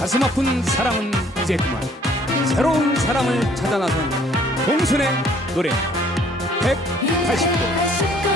가슴 아픈 사랑은 이제 그만. 새로운 사랑을 찾아 나선 봉순의 노래. 180도.